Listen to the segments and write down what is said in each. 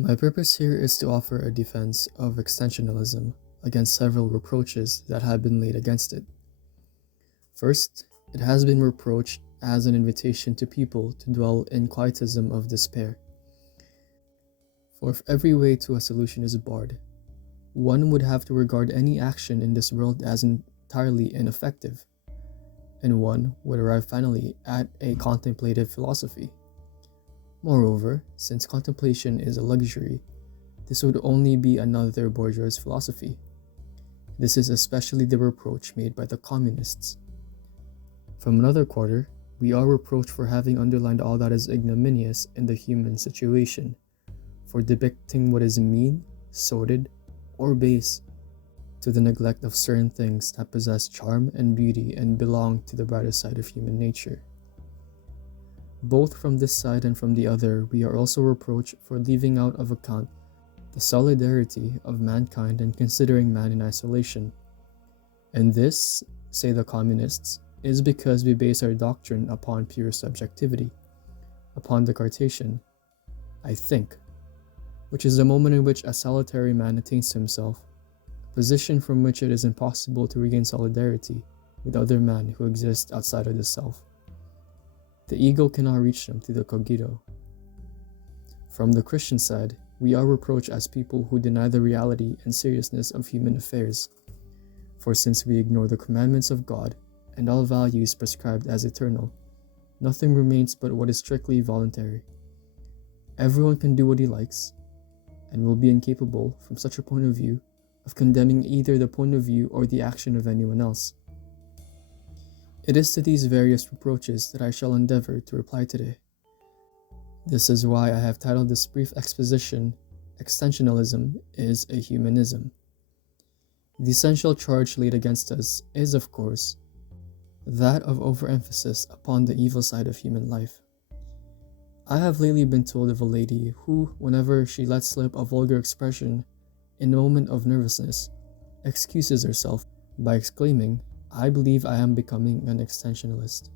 My purpose here is to offer a defense of existentialism against several reproaches that have been laid against it. First, it has been reproached as an invitation to people to dwell in quietism of despair. For if every way to a solution is barred, one would have to regard any action in this world as entirely ineffective, and one would arrive finally at a contemplative philosophy. Moreover, since contemplation is a luxury, this would only be another bourgeois philosophy. This is especially the reproach made by the communists. From another quarter, we are reproached for having underlined all that is ignominious in the human situation, for depicting what is mean, sordid, or base, to the neglect of certain things that possess charm and beauty and belong to the brighter side of human nature. Both from this side and from the other, we are also reproached for leaving out of account the solidarity of mankind and considering man in isolation. And this, say the communists, is because we base our doctrine upon pure subjectivity, upon the Cartesian "I think," which is the moment in which a solitary man attains to himself, a position from which it is impossible to regain solidarity with other men who exist outside of the self. The ego cannot reach them through the cogito. From the Christian side, we are reproached as people who deny the reality and seriousness of human affairs. For since we ignore the commandments of God and all values prescribed as eternal, nothing remains but what is strictly voluntary. Everyone can do what he likes, and will be incapable, from such a point of view, of condemning either the point of view or the action of anyone else. It is to these various reproaches that I shall endeavor to reply today. This is why I have titled this brief exposition, Existentialism is a Humanism. The essential charge laid against us is, of course, that of overemphasis upon the evil side of human life. I have lately been told of a lady who, whenever she lets slip a vulgar expression in a moment of nervousness, excuses herself by exclaiming, "I believe I am becoming an existentialist."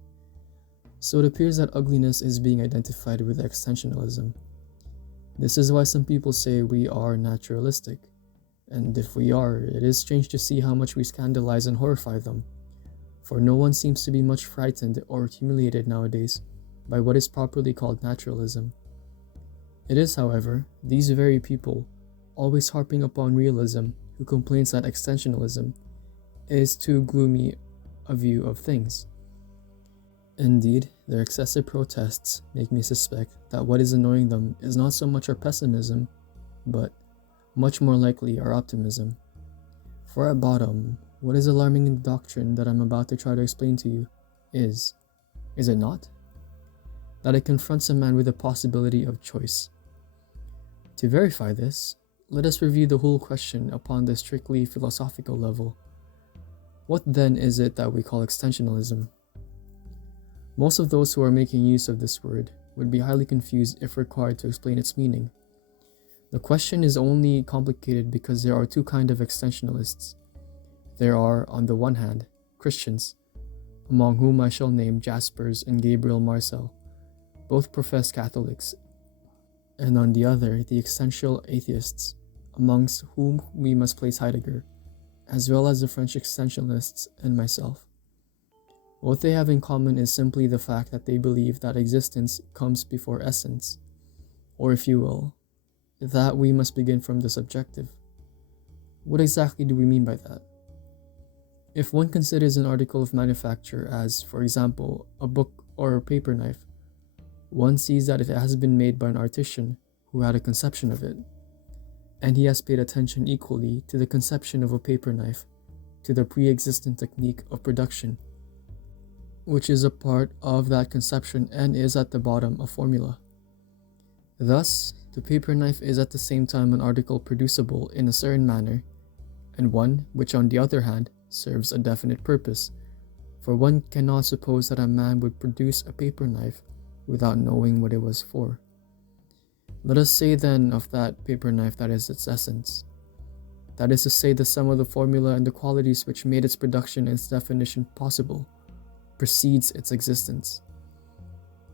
So it appears that ugliness is being identified with existentialism. This is why some people say we are naturalistic, and if we are, it is strange to see how much we scandalize and horrify them, for no one seems to be much frightened or humiliated nowadays by what is properly called naturalism. It is, however, these very people, always harping upon realism, who complains that existentialism is too gloomy a view of things. Indeed, their excessive protests make me suspect that what is annoying them is not so much our pessimism, but much more likely our optimism. For at bottom, what is alarming in the doctrine that I'm about to try to explain to you is it not? That it confronts a man with the possibility of choice. To verify this, let us review the whole question upon the strictly philosophical level. What then is it that we call existentialism? Most of those who are making use of this word would be highly confused if required to explain its meaning. The question is only complicated because there are two kinds of existentialists. There are, on the one hand, Christians, among whom I shall name Jaspers and Gabriel Marcel, both professed Catholics, and on the other, the existential atheists, amongst whom we must place Heidegger, as well as the French existentialists and myself. What they have in common is simply the fact that they believe that existence comes before essence, or if you will, that we must begin from the subjective. What exactly do we mean by that? If one considers an article of manufacture as, for example, a book or a paper knife, one sees that it has been made by an artisan who had a conception of it, and he has paid attention equally to the conception of a paper knife, to the pre-existent technique of production, which is a part of that conception and is at the bottom a formula. Thus, the paper knife is at the same time an article producible in a certain manner, and one which on the other hand serves a definite purpose, for one cannot suppose that a man would produce a paper knife without knowing what it was for. Let us say then of that paper knife that is its essence. That is to say, the sum of the formula and the qualities which made its production and its definition possible precedes its existence.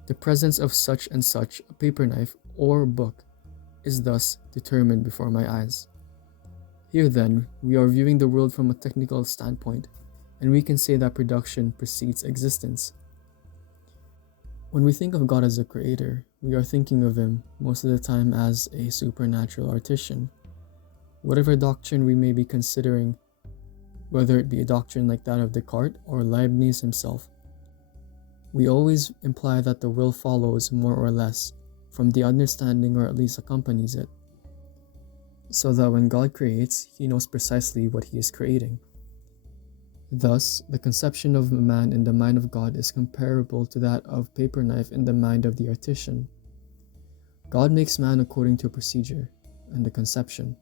The presence of such and such a paper knife or book is thus determined before my eyes. Here then, we are viewing the world from a technical standpoint, and we can say that production precedes existence. When we think of God as a creator, we are thinking of him most of the time as a supernatural artisan. Whatever doctrine we may be considering, whether it be a doctrine like that of Descartes or Leibniz himself, we always imply that the will follows more or less from the understanding, or at least accompanies it, so that when God creates, he knows precisely what he is creating. Thus, the conception of man in the mind of God is comparable to that of paper knife in the mind of the artisan. God makes man according to procedure and the conception,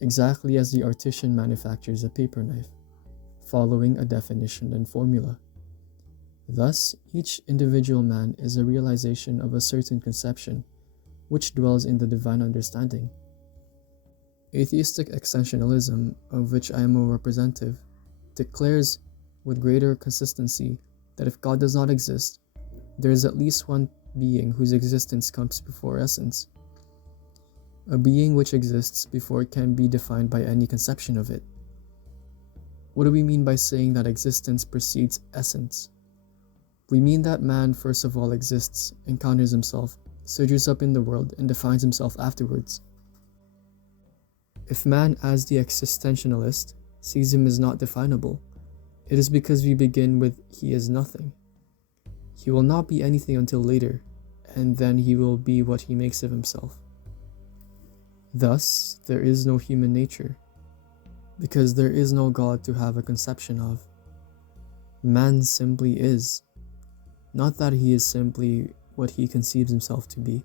exactly as the artisan manufactures a paper knife, following a definition and formula. Thus, each individual man is a realization of a certain conception, which dwells in the divine understanding. Atheistic existentialism, of which I am a representative, declares with greater consistency that if God does not exist, there is at least one being whose existence comes before essence, a being which exists before it can be defined by any conception of it. What do we mean by saying that existence precedes essence? We mean that man first of all exists, encounters himself, surges up in the world, and defines himself afterwards. If man, as the existentialist, sees him as not definable, it is because we begin with he is nothing. He will not be anything until later, and then he will be what he makes of himself. Thus, there is no human nature, because there is no God to have a conception of. Man simply is. Not that he is simply what he conceives himself to be,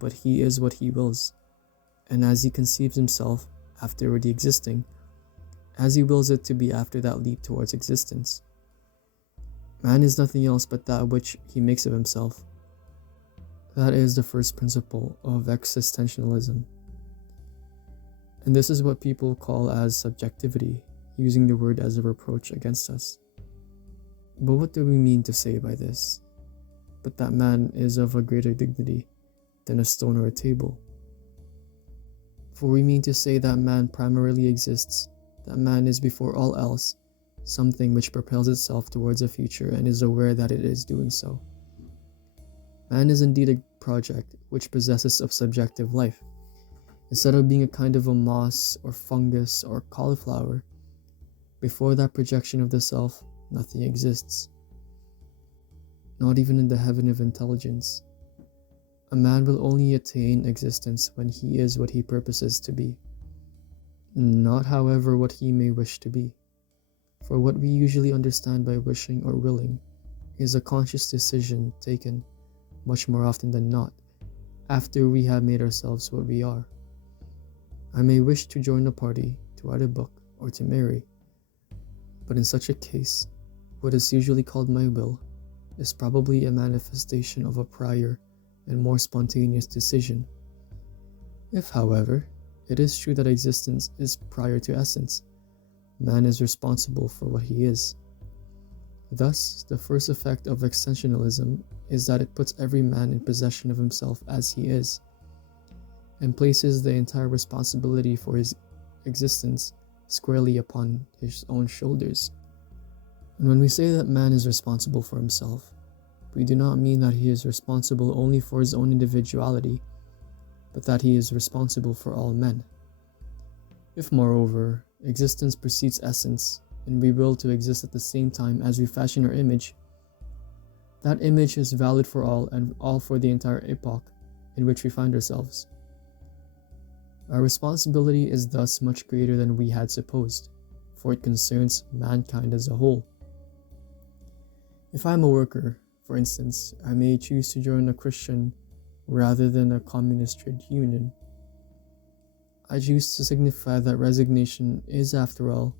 but he is what he wills, and as he conceives himself after already existing, as he wills it to be after that leap towards existence. Man is nothing else but that which he makes of himself. That is the first principle of existentialism. And this is what people call as subjectivity, using the word as a reproach against us. But what do we mean to say by this? But that man is of a greater dignity than a stone or a table. For we mean to say that man primarily exists, that man is before all else, something which propels itself towards a future and is aware that it is doing so. Man is indeed a project which possesses a subjective life. Instead of being a kind of a moss or fungus or cauliflower, before that projection of the self, nothing exists. Not even in the heaven of intelligence. A man will only attain existence when he is what he purposes to be, not however what he may wish to be. For what we usually understand by wishing or willing is a conscious decision taken, much more often than not, after we have made ourselves what we are. I may wish to join a party, to write a book, or to marry, but in such a case, what is usually called my will is probably a manifestation of a prior and more spontaneous decision. If, however, it is true that existence is prior to essence, man is responsible for what he is. Thus, the first effect of existentialism is that it puts every man in possession of himself as he is, and places the entire responsibility for his existence squarely upon his own shoulders. And when we say that man is responsible for himself, we do not mean that he is responsible only for his own individuality, but that he is responsible for all men. If, moreover, existence precedes essence, and we will to exist at the same time as we fashion our image, that image is valid for all and all for the entire epoch in which we find ourselves. Our responsibility is thus much greater than we had supposed, for it concerns mankind as a whole. If I am a worker, for instance, I may choose to join a Christian rather than a communist trade union. I choose to signify that resignation is, after all,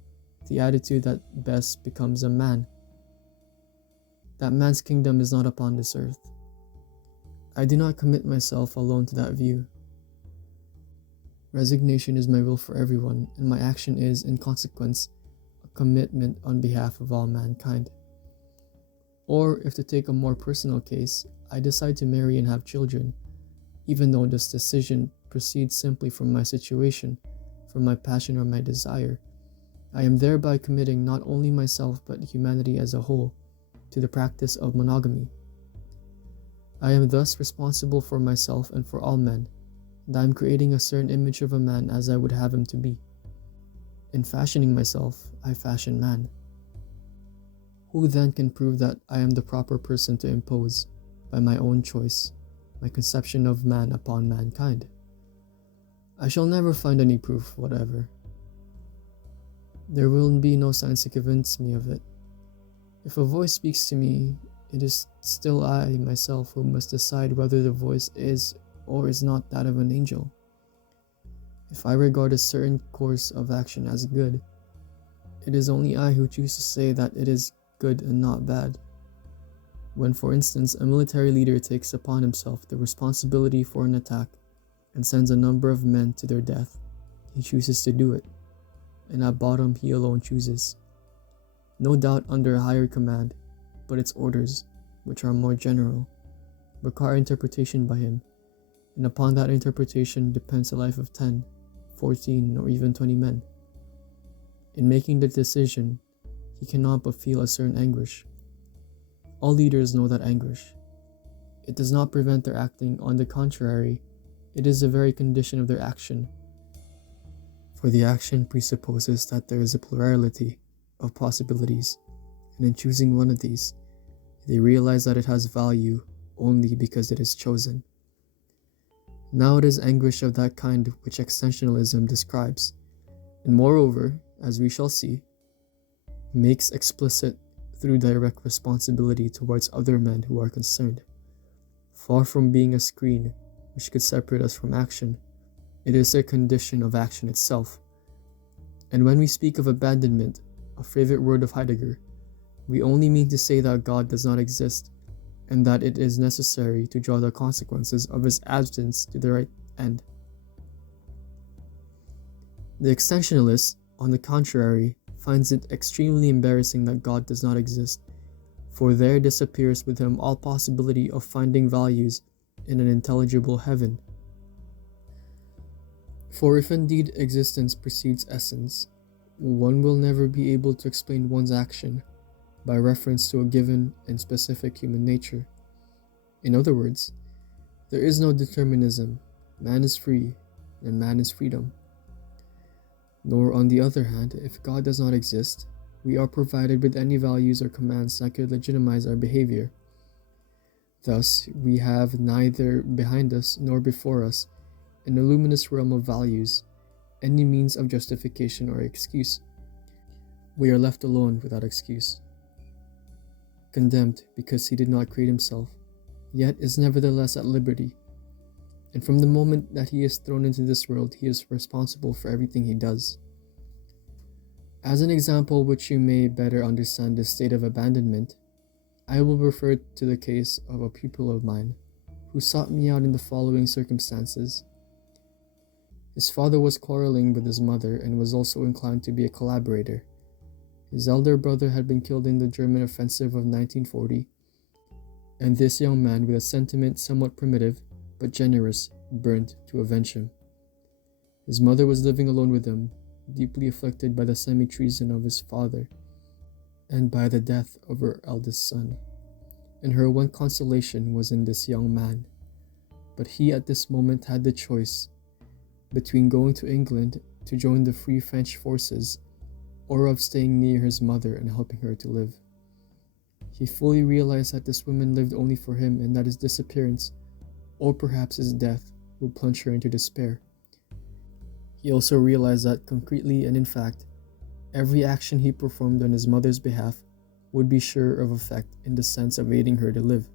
the attitude that best becomes a man. That man's kingdom is not upon this earth. I do not commit myself alone to that view. Resignation is my will for everyone, and my action is, in consequence, a commitment on behalf of all mankind. Or, if to take a more personal case, I decide to marry and have children, even though this decision proceeds simply from my situation, from my passion or my desire. I am thereby committing not only myself but humanity as a whole to the practice of monogamy. I am thus responsible for myself and for all men, and I am creating a certain image of a man as I would have him to be. In fashioning myself, I fashion man. Who then can prove that I am the proper person to impose, by my own choice, my conception of man upon mankind? I shall never find any proof whatever. There will be no science to convince me of it. If a voice speaks to me, it is still I, myself, who must decide whether the voice is or is not that of an angel. If I regard a certain course of action as good, it is only I who choose to say that it is good and not bad. When, for instance, a military leader takes upon himself the responsibility for an attack and sends a number of men to their death, he chooses to do it, and at bottom he alone chooses. No doubt under a higher command, but its orders, which are more general, require interpretation by him, and upon that interpretation depends the life of 10, 14, or even 20 men. In making the decision, he cannot but feel a certain anguish. All leaders know that anguish. It does not prevent their acting; on the contrary, it is the very condition of their action. For the action presupposes that there is a plurality of possibilities, and in choosing one of these, they realize that it has value only because it is chosen. Now it is anguish of that kind which Existentialism describes, and moreover, as we shall see, makes explicit through direct responsibility towards other men who are concerned. Far from being a screen which could separate us from action, it is a condition of action itself. And when we speak of abandonment, a favorite word of Heidegger, we only mean to say that God does not exist, and that it is necessary to draw the consequences of his absence to the right end. The Existentialist, on the contrary, finds it extremely embarrassing that God does not exist, for there disappears with him all possibility of finding values in an intelligible heaven. For if indeed existence precedes essence, one will never be able to explain one's action by reference to a given and specific human nature. In other words, there is no determinism. Man is free, and man is freedom. Nor, on the other hand, if God does not exist, we are provided with any values or commands that could legitimize our behavior. Thus, we have neither behind us nor before us, in the luminous realm of values, any means of justification or excuse. We are left alone without excuse. Condemned because he did not create himself, yet is nevertheless at liberty. And from the moment that he is thrown into this world, he is responsible for everything he does. As an example which you may better understand this state of abandonment, I will refer to the case of a pupil of mine, who sought me out in the following circumstances. His father was quarreling with his mother and was also inclined to be a collaborator. His elder brother had been killed in the German offensive of 1940, and this young man, with a sentiment somewhat primitive but generous, burned to avenge him. His mother was living alone with him, deeply afflicted by the semi-treason of his father and by the death of her eldest son, and her one consolation was in this young man. But he at this moment had the choice between going to England to join the Free French forces or of staying near his mother and helping her to live. He fully realized that this woman lived only for him and that his disappearance, or perhaps his death, would plunge her into despair. He also realized that concretely and in fact, every action he performed on his mother's behalf would be sure of effect in the sense of aiding her to live,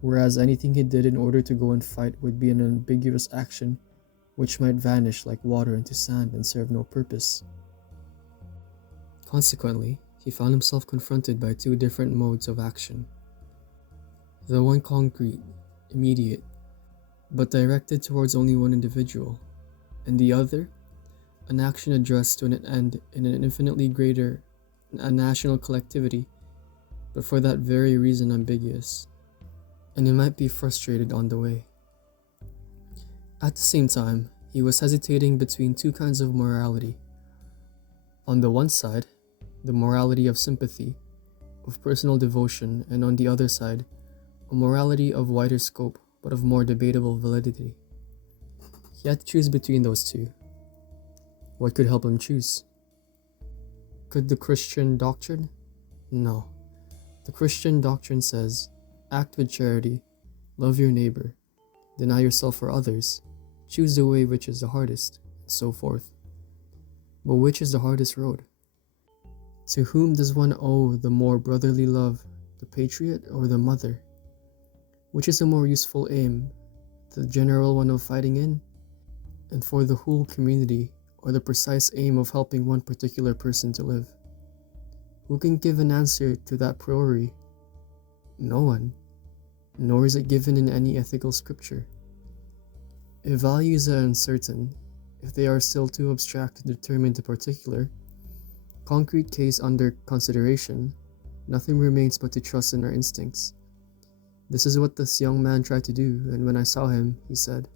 whereas anything he did in order to go and fight would be an ambiguous action which might vanish like water into sand and serve no purpose. Consequently, he found himself confronted by two different modes of action. The one concrete, immediate, but directed towards only one individual, and the other, an action addressed to an end in an infinitely greater, a national collectivity, but for that very reason ambiguous, and it might be frustrated on the way. At the same time, he was hesitating between two kinds of morality. On the one side, the morality of sympathy, of personal devotion, and on the other side, a morality of wider scope but of more debatable validity. He had to choose between those two. What could help him choose? Could the Christian doctrine? No. The Christian doctrine says, act with charity, love your neighbor, deny yourself for others, choose the way which is the hardest, and so forth. But which is the hardest road? To whom does one owe the more brotherly love, the patriot or the mother? Which is the more useful aim, the general one of fighting in, and for the whole community, or the precise aim of helping one particular person to live? Who can give an answer to that priori? No one, nor is it given in any ethical scripture. If values are uncertain, if they are still too abstract to determine the particular, concrete case under consideration, nothing remains but to trust in our instincts. This is what this young man tried to do, and when I saw him, he said,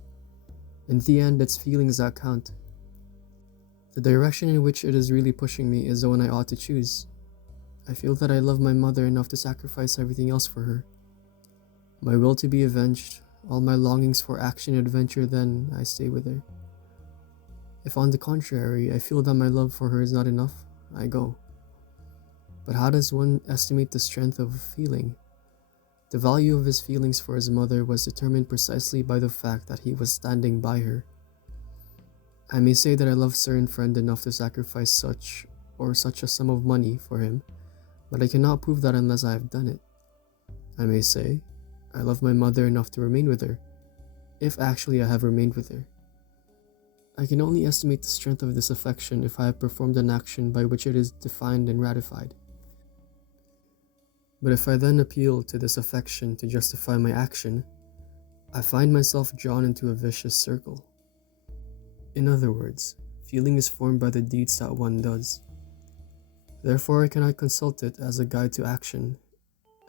in the end, it's feelings that count. The direction in which it is really pushing me is the one I ought to choose. I feel that I love my mother enough to sacrifice everything else for her. My will to be avenged, all my longings for action and adventure, then I stay with her. If on the contrary, I feel that my love for her is not enough, I go. But how does one estimate the strength of a feeling? The value of his feelings for his mother was determined precisely by the fact that he was standing by her. I may say that I love a certain friend enough to sacrifice such a sum of money for him, but I cannot prove that unless I have done it. I may say, I love my mother enough to remain with her, if actually I have remained with her. I can only estimate the strength of this affection if I have performed an action by which it is defined and ratified. But if I then appeal to this affection to justify my action, I find myself drawn into a vicious circle. In other words, feeling is formed by the deeds that one does. Therefore, I cannot consult it as a guide to action,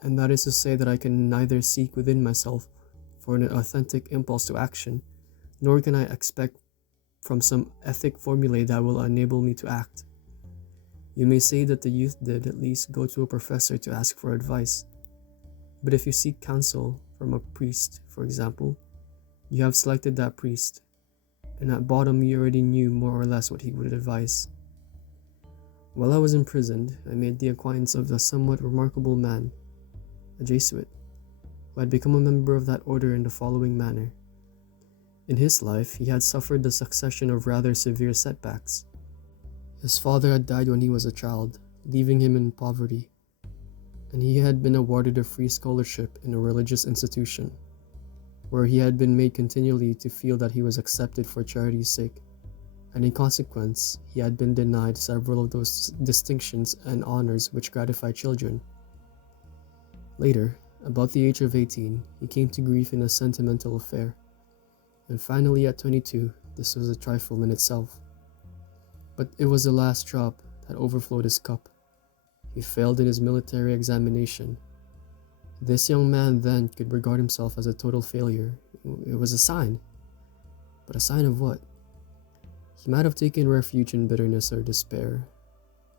and that is to say that I can neither seek within myself for an authentic impulse to action, nor can I expect from some ethic formulae that will enable me to act. You may say that the youth did at least go to a professor to ask for advice, but if you seek counsel from a priest, for example, you have selected that priest, and at bottom you already knew more or less what he would advise. While I was imprisoned, I made the acquaintance of a somewhat remarkable man, a Jesuit, who had become a member of that order in the following manner. In his life, he had suffered a succession of rather severe setbacks. His father had died when he was a child, leaving him in poverty, and he had been awarded a free scholarship in a religious institution, where he had been made continually to feel that he was accepted for charity's sake, and in consequence, he had been denied several of those distinctions and honors which gratify children. Later, about the age of 18, he came to grief in a sentimental affair, and finally at 22, this was a trifle in itself. But it was the last drop that overflowed his cup. He failed in his military examination. This young man then could regard himself as a total failure. It was a sign. But a sign of what? He might have taken refuge in bitterness or despair,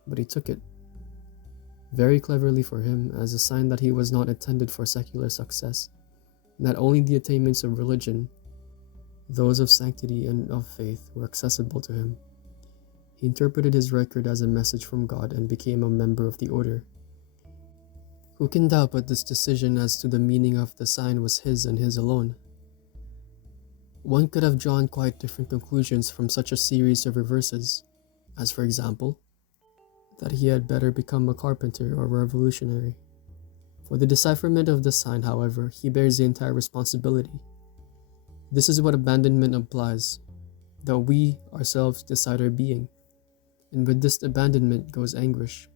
but he took it, very cleverly for him, as a sign that he was not intended for secular success, and that only the attainments of religion, those of sanctity and of faith, were accessible to him. He interpreted his record as a message from God and became a member of the order. Who can doubt but this decision as to the meaning of the sign was his and his alone? One could have drawn quite different conclusions from such a series of reverses, as for example, that he had better become a carpenter or revolutionary. For the decipherment of the sign, however, he bears the entire responsibility. This is what abandonment implies, that we ourselves decide our being, and with this abandonment goes anguish.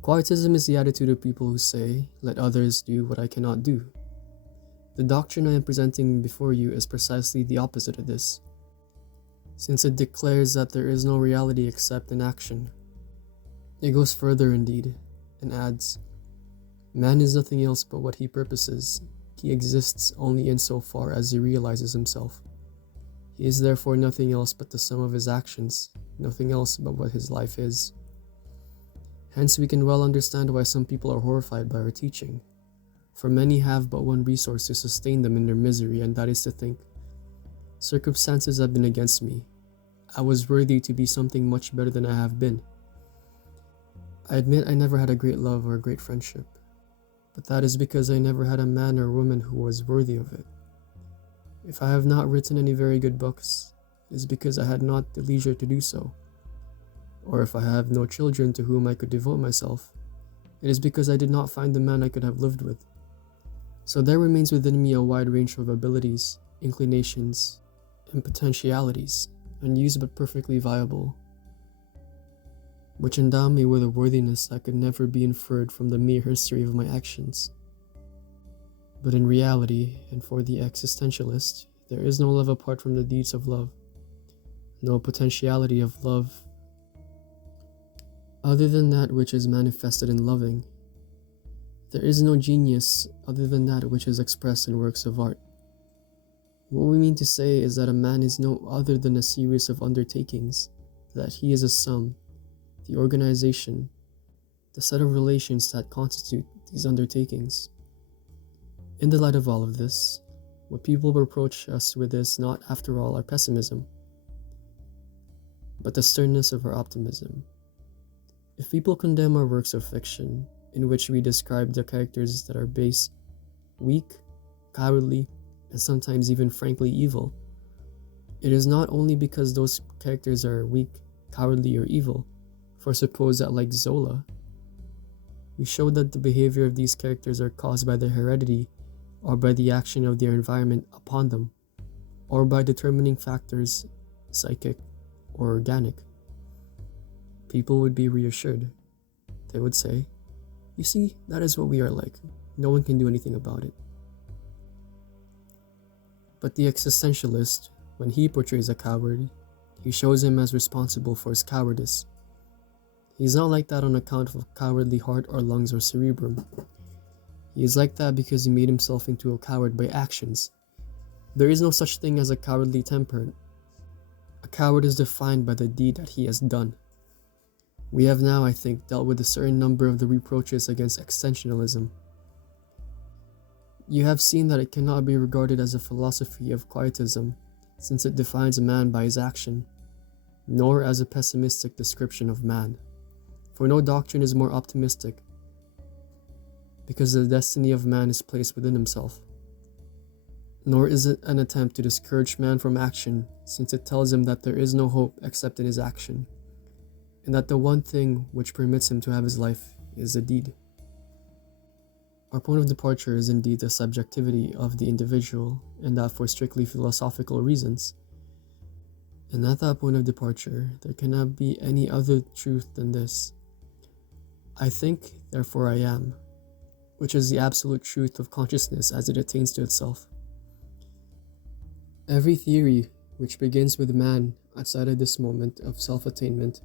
Quietism is the attitude of people who say, let others do what I cannot do. The doctrine I am presenting before you is precisely the opposite of this, since it declares that there is no reality except in action. It goes further indeed, and adds, man is nothing else but what he purposes, he exists only insofar as he realizes himself. He is therefore nothing else but the sum of his actions, nothing else but what his life is. Hence we can well understand why some people are horrified by our teaching, for many have but one resource to sustain them in their misery, and that is to think, circumstances have been against me. I was worthy to be something much better than I have been. I admit I never had a great love or a great friendship, but that is because I never had a man or woman who was worthy of it. If I have not written any very good books, it is because I had not the leisure to do so. Or if I have no children to whom I could devote myself, it is because I did not find the man I could have lived with. So there remains within me a wide range of abilities, inclinations, and potentialities, unused but perfectly viable, which endow me with a worthiness that could never be inferred from the mere history of my actions. But in reality, and for the existentialist, there is no love apart from the deeds of love, no potentiality of love other than that which is manifested in loving. There is no genius other than that which is expressed in works of art. What we mean to say is that a man is no other than a series of undertakings, that he is a sum, the organization, the set of relations that constitute these undertakings. In the light of all of this, what people reproach us with is not, after all, our pessimism, but the sternness of our optimism. If people condemn our works of fiction, in which we describe the characters that are base, weak, cowardly, and sometimes even frankly evil, it is not only because those characters are weak, cowardly, or evil, for suppose that, like Zola, we show that the behavior of these characters are caused by their heredity or by the action of their environment upon them, or by determining factors, psychic or organic. People would be reassured. They would say, "You see, that is what we are like. No one can do anything about it." But the existentialist, when he portrays a coward, he shows him as responsible for his cowardice. He is not like that on account of a cowardly heart or lungs or cerebrum. He is like that because he made himself into a coward by actions. There is no such thing as a cowardly temper. A coward is defined by the deed that he has done. We have now, I think, dealt with a certain number of the reproaches against existentialism. You have seen that it cannot be regarded as a philosophy of quietism, since it defines a man by his action, nor as a pessimistic description of man. For no doctrine is more optimistic, because the destiny of man is placed within himself. Nor is it an attempt to discourage man from action, since it tells him that there is no hope except in his action, and that the one thing which permits him to have his life is a deed. Our point of departure is indeed the subjectivity of the individual, and that for strictly philosophical reasons. And at that point of departure, there cannot be any other truth than this: I think, therefore I am, which is the absolute truth of consciousness as it attains to itself. Every theory which begins with man outside of this moment of self-attainment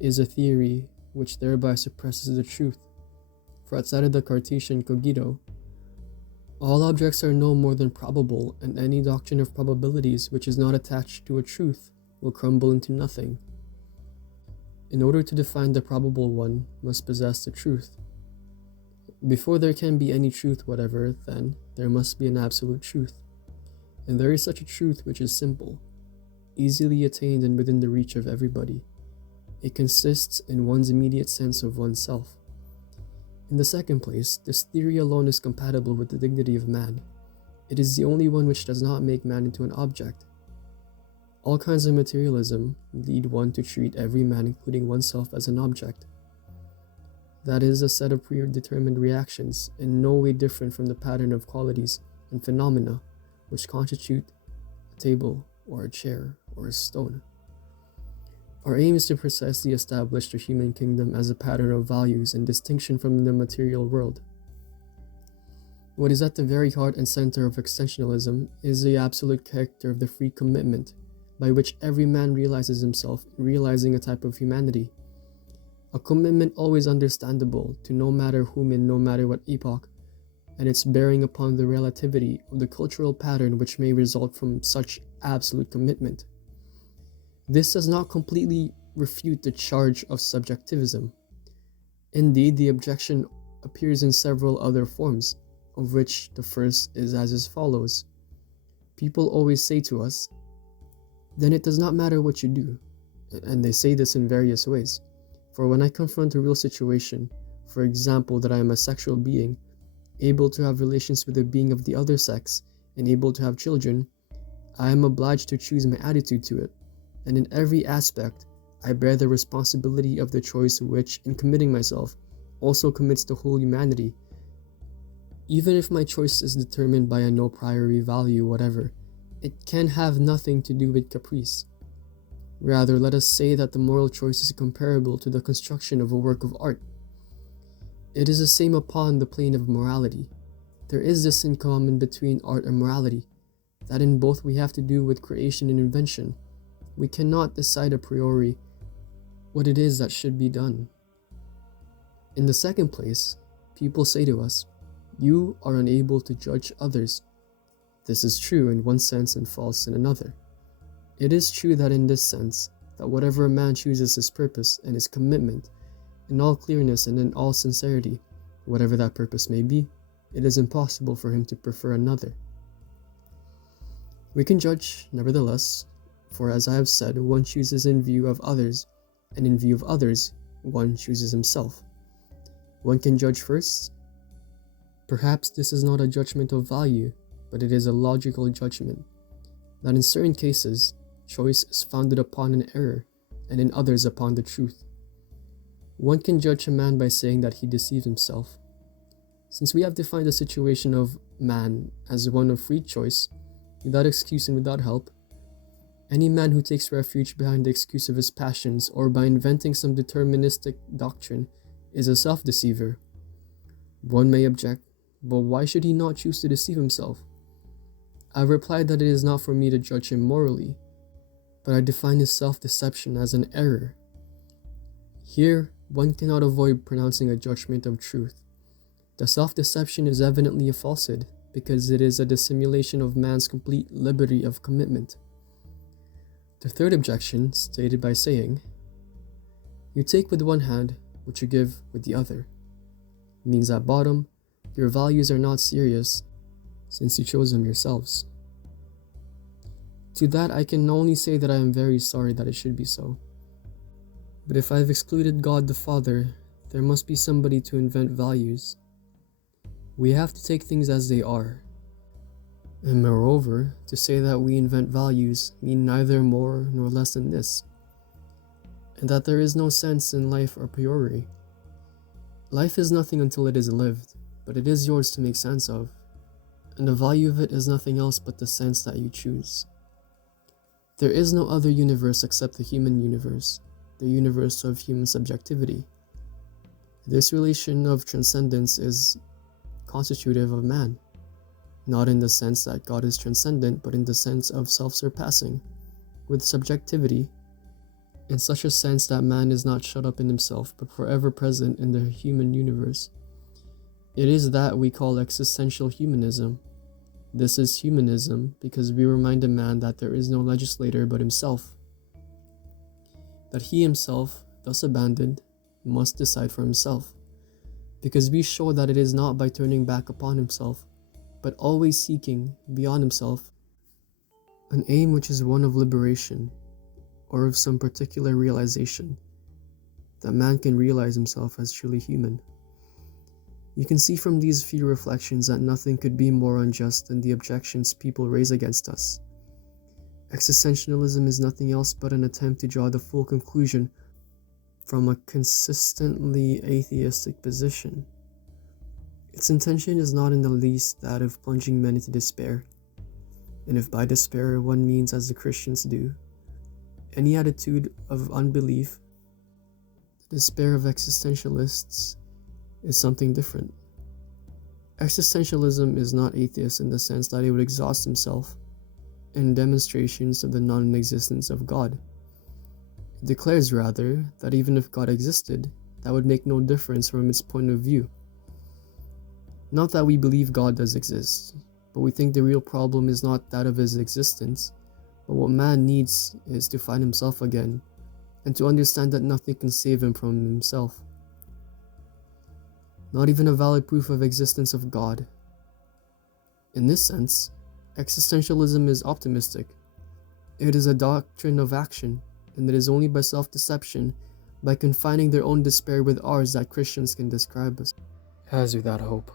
is a theory which thereby suppresses the truth. For outside of the Cartesian cogito, all objects are no more than probable, and any doctrine of probabilities which is not attached to a truth will crumble into nothing. In order to define the probable one must possess the truth. Before there can be any truth whatever, then, there must be an absolute truth. And there is such a truth which is simple, easily attained and within the reach of everybody. It consists in one's immediate sense of oneself. In the second place, this theory alone is compatible with the dignity of man. It is the only one which does not make man into an object. All kinds of materialism lead one to treat every man, including oneself, as an object. That is a set of predetermined reactions, in no way different from the pattern of qualities and phenomena which constitute a table or a chair or a stone. Our aim is to precisely establish the human kingdom as a pattern of values in distinction from the material world. What is at the very heart and center of existentialism is the absolute character of the free commitment, by which every man realizes himself in realizing a type of humanity. A commitment always understandable to no matter whom in no matter what epoch, and its bearing upon the relativity of the cultural pattern which may result from such absolute commitment. This does not completely refute the charge of subjectivism. Indeed, the objection appears in several other forms, of which the first is as follows. People always say to us, "Then it does not matter what you do." And they say this in various ways. For when I confront a real situation, for example, that I am a sexual being, able to have relations with a being of the other sex, and able to have children, I am obliged to choose my attitude to it, and in every aspect, I bear the responsibility of the choice which, in committing myself, also commits the whole humanity. Even if my choice is determined by a no priori value whatever, it can have nothing to do with caprice. Rather, let us say that the moral choice is comparable to the construction of a work of art. It is the same upon the plane of morality. There is this in common between art and morality, that in both we have to do with creation and invention. We cannot decide a priori what it is that should be done. In the second place, people say to us, "You are unable to judge others." This is true in one sense and false in another. It is true that in this sense, that whatever a man chooses his purpose and his commitment, in all clearness and in all sincerity, whatever that purpose may be, it is impossible for him to prefer another. We can judge, nevertheless, for as I have said, one chooses in view of others, and in view of others, one chooses himself. One can judge first. Perhaps this is not a judgment of value, but it is a logical judgment, that in certain cases, choice is founded upon an error, and in others upon the truth. One can judge a man by saying that he deceives himself. Since we have defined the situation of man as one of free choice, without excuse and without help, any man who takes refuge behind the excuse of his passions or by inventing some deterministic doctrine is a self-deceiver. One may object, but why should he not choose to deceive himself? I replied that it is not for me to judge him morally, but I define his self-deception as an error. Here, one cannot avoid pronouncing a judgment of truth. The self-deception is evidently a falsehood, because it is a dissimulation of man's complete liberty of commitment. The third objection, stated by saying, "You take with one hand what you give with the other," means at bottom, your values are not serious, since you chose them yourselves. To that I can only say that I am very sorry that it should be so. But if I have excluded God the Father, there must be somebody to invent values. We have to take things as they are. And moreover, to say that we invent values mean neither more nor less than this, and that there is no sense in life a priori. Life is nothing until it is lived, but it is yours to make sense of, and the value of it is nothing else but the sense that you choose. There is no other universe except the human universe, the universe of human subjectivity. This relation of transcendence is constitutive of man, not in the sense that God is transcendent, but in the sense of self-surpassing, with subjectivity, in such a sense that man is not shut up in himself, but forever present in the human universe. It is that we call existential humanism. This is humanism because we remind a man that there is no legislator but himself, that he himself, thus abandoned, must decide for himself, because we show that it is not by turning back upon himself, but always seeking, beyond himself, an aim which is one of liberation, or of some particular realization, that man can realize himself as truly human. You can see from these few reflections that nothing could be more unjust than the objections people raise against us. Existentialism is nothing else but an attempt to draw the full conclusion from a consistently atheistic position. Its intention is not in the least that of plunging men into despair, and if by despair one means, as the Christians do, any attitude of unbelief, the despair of existentialists is something different. Existentialism is not atheist in the sense that it would exhaust himself in demonstrations of the non-existence of God. It declares rather that even if God existed, that would make no difference from its point of view. Not that we believe God does exist, but we think the real problem is not that of his existence, but what man needs is to find himself again, and to understand that nothing can save him from himself. Not even a valid proof of existence of God. In this sense, existentialism is optimistic. It is a doctrine of action, and it is only by self-deception, by confining their own despair with ours, that Christians can describe us as without hope.